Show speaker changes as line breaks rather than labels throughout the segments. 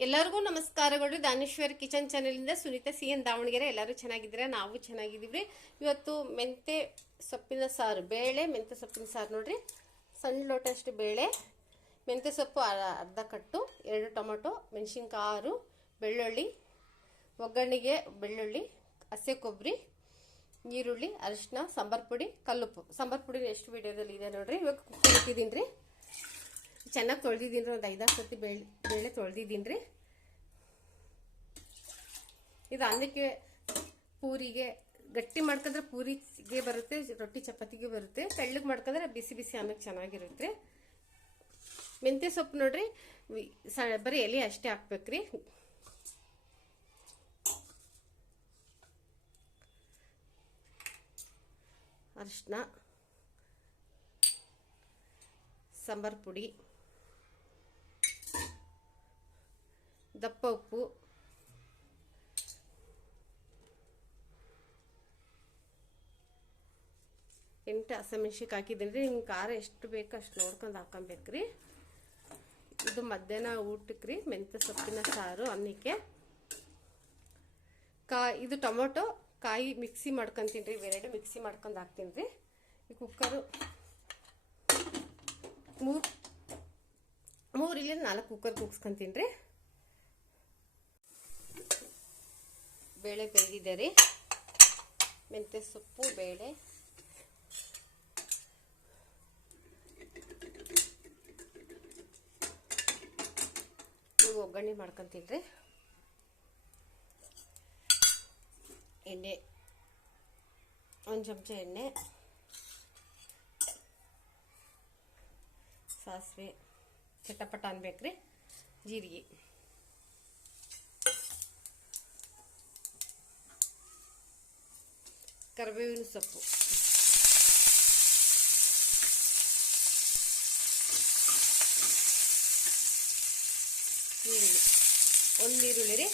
ಎಲ್ಲರಿಗೂ ನಮಸ್ಕಾರಗಳು. ದಾನೇಶ್ವರ್ ಕಿಚನ್ ಚಾನಲಿಂದ ಸುನೀತಾ ಸಿ ಎನ್ ದಾವಣಗೆರೆ. ಎಲ್ಲರೂ ಚೆನ್ನಾಗಿದ್ದೀರಾ? ನಾವು ಚೆನ್ನಾಗಿದ್ದೀವಿ ಇವತ್ತು ಮೆಂತೆ ಸೊಪ್ಪಿನ ಸಾರು, ಬೇಳೆ, ಮೆಂತೆ ಸೊಪ್ಪಿನ ಸಾರು ನೋಡ್ರಿ. ಸಣ್ಣ ಲೋಟಷ್ಟು ಬೇಳೆ, ಮೆಂತೆ ಸೊಪ್ಪು ಅರ್ಧ ಕಟ್ಟು, ಎರಡು ಟೊಮೊಟೊ ಮೆಣಸಿನ್ಕಾಯಿ ಆರು ಬೆಳ್ಳುಳ್ಳಿ, ಒಗ್ಗರಣೆಗೆ ಬೆಳ್ಳುಳ್ಳಿ, ಹಸೆ ಕೊಬ್ಬರಿ, ಈರುಳ್ಳಿ ಅರಿಶಿನ ಸಾಂಬಾರ್ ಪುಡಿ, ಕಲ್ಲುಪ್ಪು. ಸಾಂಬಾರ್ ಪುಡಿ ಎಷ್ಟು ವಿಡಿಯೋದಲ್ಲಿ ಇದೆ ನೋಡ್ರಿ. ಇವಾಗ ಕುಕ್ಕರ್ ಇಟ್ಟಿದ್ದೀನಿ ರೀ. ಚೆನ್ನಾಗಿ ತೊಳೆದಿದ್ದೀನಿ ರೀ ಒಂದು ಐದಾರು ಸತಿ ಬೇಳೆ ಬೇಳೆ ತೊಳೆದಿದ್ದೀನಿ ರೀ ಇದು ಅನ್ನಕ್ಕೆ ಪೂರಿಗೆ ಗಟ್ಟಿ ಮಾಡ್ಕೊಂಡ್ರೆ ಪೂರಿಗೆ ಬರುತ್ತೆ, ರೊಟ್ಟಿ ಚಪಾತಿಗೆ ಬರುತ್ತೆ. ತೆಳ್ಳಗೆ ಮಾಡ್ಕೊಂಡ್ರೆ ಬಿಸಿ ಬಿಸಿ ಅನ್ನಕ್ಕೆ ಚೆನ್ನಾಗಿರುತ್ತೆ. ಮೆಂತ್ಯ ಸೊಪ್ಪು ನೋಡ್ರಿ ಸ, ಬರೀ ಎಲೆ ಅಷ್ಟೇ ಹಾಕ್ಬೇಕ್ರಿ. ಅರಿಶಿನ ಸಾಂಬಾರು ಪುಡಿ. ದಪ್ಪ ಉಪ್ಪು ಎಂಟು ಹಸಿಮೆಣ್ಸಿಕ್ ಹಾಕಿದ್ದೀನಿ ರೀ. ಹಿಂಗೆ ಖಾರ ಎಷ್ಟು ಬೇಕೋ ಅಷ್ಟು ನೋಡ್ಕೊಂಡು ಹಾಕೊಬೇಕ್ರಿ ಇದು ಮಧ್ಯಾಹ್ನ ಊಟಕ್ಕೆ ರೀ. ಮೆಂತ್ಯ ಸೊಪ್ಪಿನ ಸಾರು, ಅನ್ನಕ್ಕೆ. ಕಾ, ಇದು ಟೊಮೊಟೊ. ಕಾಯಿ ಮಿಕ್ಸಿ ಮಾಡ್ಕೊತೀನಿ ರೀ. ಇವೆರಡು ಮಿಕ್ಸಿ ಮಾಡ್ಕೊಂಡು ಹಾಕ್ತೀನಿ ರೀ. ಈ ಕುಕ್ಕರು ಮೂರು ಮೂರು ಇಲ್ಲ ನಾಲ್ಕು ಕುಕ್ಕರ್ ಕುಗ್ಸ್ಕೊಂತೀನಿ ರೀ. ಬೇಳೆ ಬೆಳೆದಿದೆ ರೀ. ಮೆಂತ್ಯ ಸೊಪ್ಪು, ಬೇಳೆ. ನೀವು ಒಗ್ಗರಣೆ ಮಾಡ್ಕೊತೀನಿ ರೀ. ಎಣ್ಣೆ, ಒಂದು ಚಮಚ ಎಣ್ಣೆ. ಸಾಸಿವೆ, ಚಟಪಟ ಅನ್ಬೇಕ್ರಿ. ಜೀರಿಗೆ. ಕರಿಬೇವಿನ ಸೊಪ್ಪು. ಈರುಳ್ಳಿ. ಒಂದು ಈರುಳ್ಳಿ ರೀ.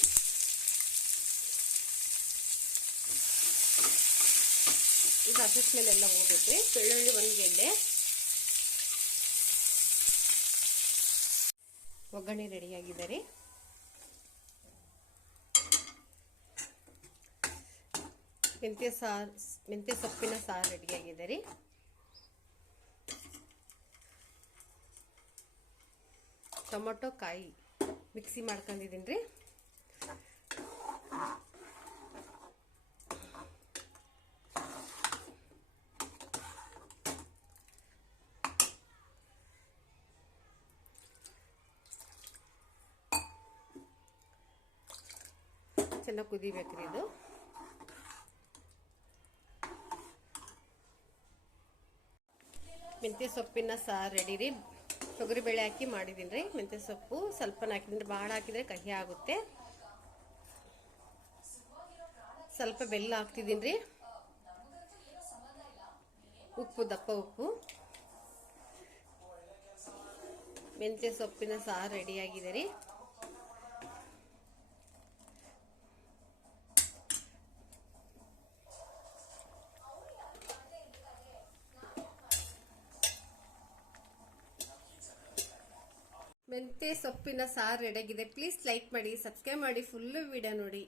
ಇದು ಹಸಿದ ಮೇಲೆ ಎಲ್ಲ ರೀ. ಬೆಳ್ಳುಳ್ಳಿ ಒಂದು ಗೆಡ್ಡೆ. ಒಗ್ಗರಣೆ ರೆಡಿಯಾಗಿದೆ ರೀ. ಮೆಂತ್ಯ ಸಾರು, ಮೆಂತ್ಯ ಸೊಪ್ಪಿನ ಸಾರು ರೆಡಿಯಾಗಿದೆ ರೀ. ಟೊಮೊಟೊ ಕಾಯಿ ಮಿಕ್ಸಿ ಮಾಡ್ಕೊಂಡಿದ್ದೀನಿ ರೀ. ಚೆನ್ನಾಗಿ ಕುದಿಬೇಕ್ರಿ ಇದು. ಮೆಂತ್ಯ ಸೊಪ್ಪಿನ ಸಾರು ರೆಡಿ ರೀ. ತೊಗರಿಬೇಳೆ ಹಾಕಿ ಮಾಡಿದ್ದೀನಿ ರೀ. ಮೆಂತ್ಯ ಸೊಪ್ಪು ಸ್ವಲ್ಪ ಹಾಕಿದ್ರೆ ಭಾಳ ಹಾಕಿದರೆ ಕಹಿ ಆಗುತ್ತೆ. ಸ್ವಲ್ಪ ಬೆಲ್ಲ ಹಾಕ್ತಿದ್ದೀನಿ ರೀ. ಉಪ್ಪು, ದಪ್ಪ ಉಪ್ಪು. ಮೆಂತ್ಯ ಸೊಪ್ಪಿನ ಸಾರು ರೆಡಿಯಾಗಿದೆ ರೀ. ಮೆಂತ್ಯ ಸೊಪ್ಪಿನ ಸಾರು ರೆಡಿಯಾಗಿದೆ ಪ್ಲೀಸ್ ಲೈಕ್ ಮಾಡಿ ಸಬ್ಸ್ಕ್ರೈಬ್ ಮಾಡಿ ಫುಲ್ಲು ವಿಡಿಯೋ ನೋಡಿ.